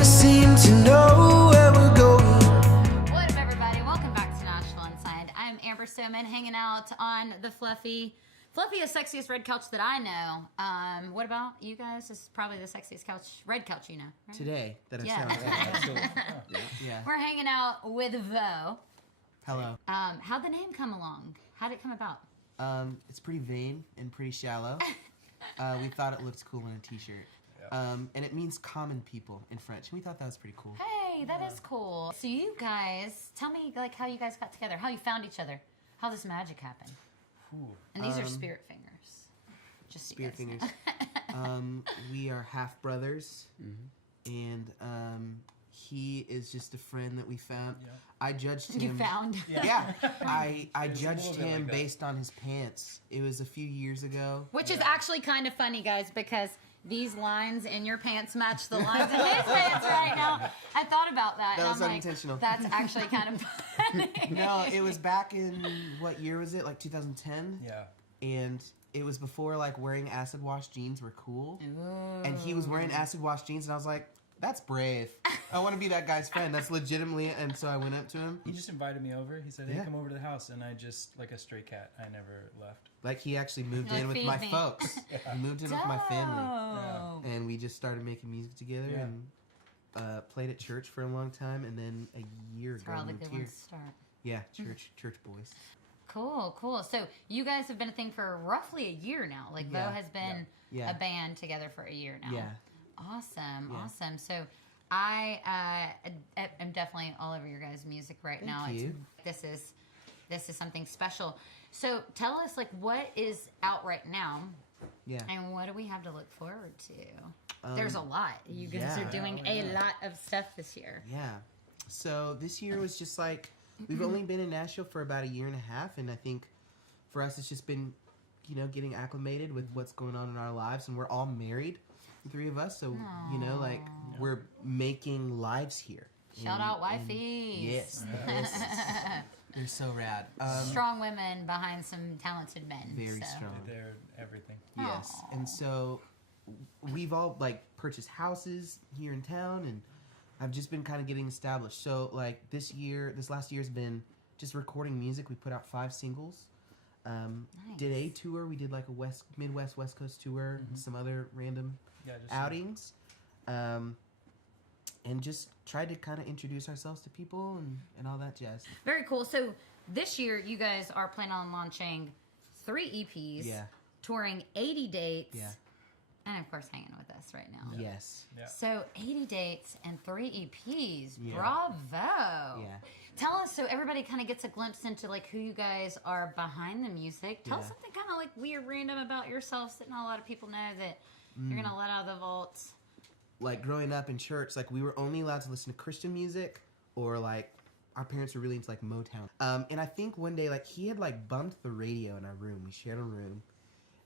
never seem to know where we're going. What up, everybody? Welcome back to Nashville Unsigned. I'm Amber Stoneman, hanging out on the fluffiest, sexiest red couch that I know. What about you guys? This is probably the sexiest red couch you know, right? Today that I've Yeah. sat on. Yeah. We're hanging out with VEAUX. Hello. How'd the name come along? How'd it come about? It's pretty vain and pretty shallow. We thought it looked cool on a t-shirt. And it means common people in French. And we thought that was pretty cool. Hey, that is cool. So you guys, tell me like how you guys got together, how you found each other, how this magic happened. Ooh. And these are spirit fingers. Just so Spirit you guys fingers. know. We are half brothers. And he is just a friend that we found. Yeah. I judged him. You found. Yeah. I It's a judged little bit him like that. based on his pants. It was a few years ago. Which is actually kind of funny, guys, because these lines in your pants match the lines in his pants right now. I thought about that. That and was I'm unintentional. Like, that's actually kind of funny. No, it was back in, what year was it? Like 2010? Yeah. And it was before like wearing acid wash jeans were cool. Ooh. And he was wearing acid wash jeans and I was like, that's brave. I want to be that guy's friend. That's legitimately, and so I went up to him. He just invited me over. He said, hey, Yeah. come over to the house. And I just, like a stray cat, I never left. Like he actually moved Like, in with feed my me. folks. He moved in with my family. Dope. And we just started making music together Yeah. and played at church for a long time. And then a year That's where all ago the moved good here. ones start. Yeah, church boys. Cool, cool. So you guys have been a thing for roughly a year now. Like Yeah. VEAUX has been Yeah. a band together for a year now. Yeah. Awesome, Yeah. awesome. So I am definitely all over your guys' music right now. Thank you. This is something special. So tell us like what is out right now, Yeah. and what do we have to look forward to? There's a lot. You guys yeah. are doing a lot of stuff this year. Yeah. So this year was just like, we've only been in Nashville for about a year and a half. And I think for us, it's just been, you know, getting acclimated with what's going on in our lives. And we're all married, the three of us. So, you know, like we're making lives here. Shout And- out and wifeys. Yes. They're so rad. Strong women behind some talented men. Very so. strong. They're everything. Yes. Aw. And so we've all like purchased houses here in town and I've just been kind of getting established. So like this last year's been just recording music. We put out 5 singles. Did a tour. We did like a Midwest, West Coast tour, and some other random Yeah, just outings. And just tried to kind of introduce ourselves to people and all that jazz. Very cool. So this year, you guys are planning on launching 3 EPs, Yeah. touring 80 dates, Yeah. and of course, hanging with us right now. Yes. Yeah. So 80 dates and 3 EPs. Yeah. Bravo. Yeah. Tell us so everybody kind of gets a glimpse into like who you guys are behind the music. Tell us Yeah. something kind of like weird, random about yourselves that not a lot of people know that you're gonna let out of the vaults. Like growing up in church, like we were only allowed to listen to Christian music, or like our parents were really into like Motown. And I think one day like he had like bumped the radio in our room. We shared a room,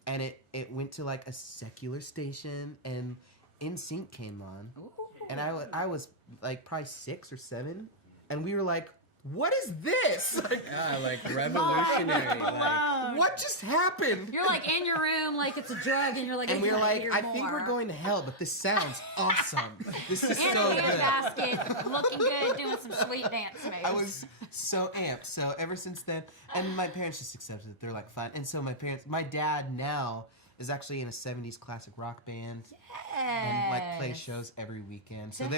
and it went to like a secular station, and NSYNC came on, Ooh. and I was like probably 6 or 7, and we were like, what is this? Like, Yeah, like revolutionary. Like, what just happened? You're like in your room, like it's a drug, and you're like, And we were gotta like, hear I think we're more. going to hell, but this sounds awesome. This is in so a good. basket, looking good, doing some sweet dance moves. I was so amped. So ever since then, and my parents just accepted it. They're like, fine. And so my dad now is actually in a 70s classic rock band and like plays shows every weekend. So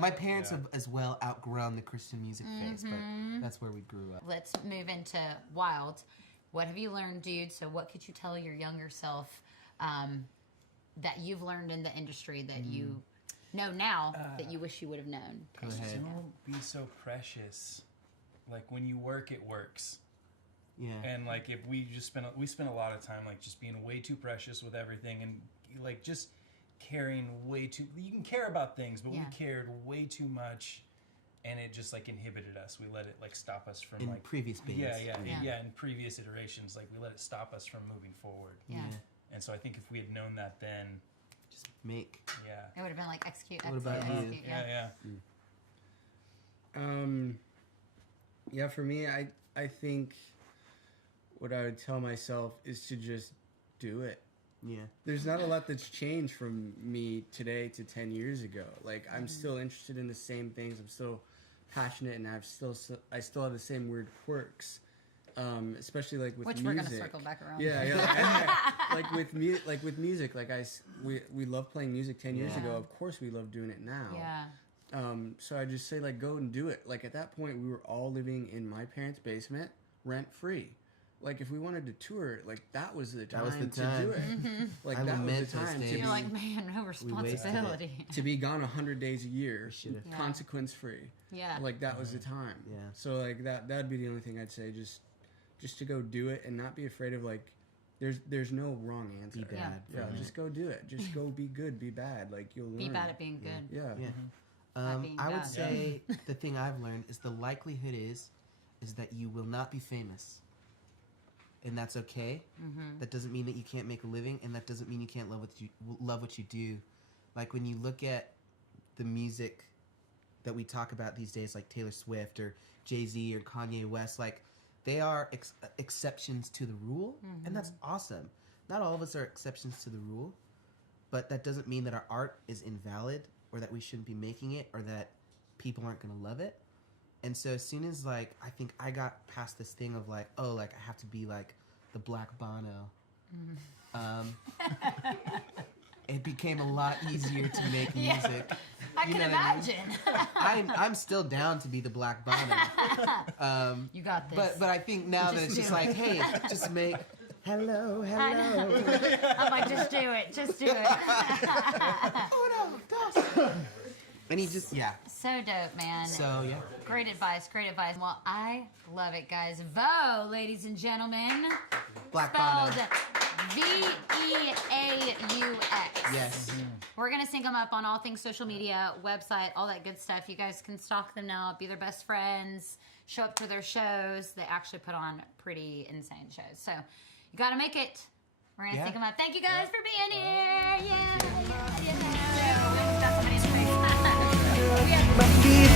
my parents have as well outgrown the Christian music phase, but that's where we grew up. Let's move into Wild. What have you learned, dude? So what could you tell your younger self that you've learned in the industry that you know now that you wish you would have known? Go ahead. don't be so precious. Like when you work, it works. Yeah. And like if we spend a lot of time like just being way too precious with everything and like just caring way too. You can care about things, but Yeah. we cared way too much, and it just like inhibited us. We let it like stop us from In like previous bands. Yeah. In previous iterations, like we let it stop us from moving forward. Yeah. And so I think if we had known that then, Just make. yeah, It would have been like execute, What execute, about you? execute. yeah. yeah, for me, I think what I would tell myself is to just do it. Yeah. There's not a lot that's changed from me today to 10 years ago. Like, I'm still interested in the same things. I'm still passionate, and I still have the same weird quirks. Especially like with Which music. we're gonna circle back around. Yeah. Like with music, like we love playing music 10 years Yeah. ago. Of course, we love doing it now. Yeah. So I just say, like, go and do it. Like, at that point, we were all living in my parents' basement, rent free. Like, if we wanted to tour, like, that was the time, to do it. Like, I that was lament the those time days. to You're be, like, man, no responsibility. to be gone 100 days a year, should've. Yeah. consequence free. Yeah. Like, that was the time. Yeah. So, like, that'd be the only thing I'd say. Just to go do it and not be afraid of, like, there's no wrong answer. Be bad. Yeah, just go do it. Just go be good, be bad. Like, you'll learn. Be bad at being good. Yeah. Yeah. being I would bad. say the thing I've learned is the likelihood is that you will not be famous, and that's okay. That doesn't mean that you can't make a living, and that doesn't mean you can't love what you do. Like, when you look at the music that we talk about these days, like Taylor Swift or Jay-Z or Kanye West, like, they are exceptions to the rule, and that's awesome. Not all of us are exceptions to the rule, but that doesn't mean that our art is invalid or that we shouldn't be making it or that people aren't going to love it. And so as soon as, like, I think I got past this thing of, like, oh, like, I have to be like the Black Bono, it became a lot easier to make music. I can know what I mean? imagine. I'm still down to be the Black Bono. You got this. But I think now that it's just like, hey, just make hello, hello. I'm like, just do it. Just do it. Oh no, Dawson. And he just, yeah. So dope, man. So, yeah. Great advice. Great advice. Well, I love it, guys. VEAUX, ladies and gentlemen. Black Spelled Bono. VEAUX. Yes. We're going to sync them up on all things social media, website, all that good stuff. You guys can stalk them now, be their best friends, show up to their shows. They actually put on pretty insane shows. So you got to make it. We're going to sync them up. Thank you guys for being here. Yeah. My feet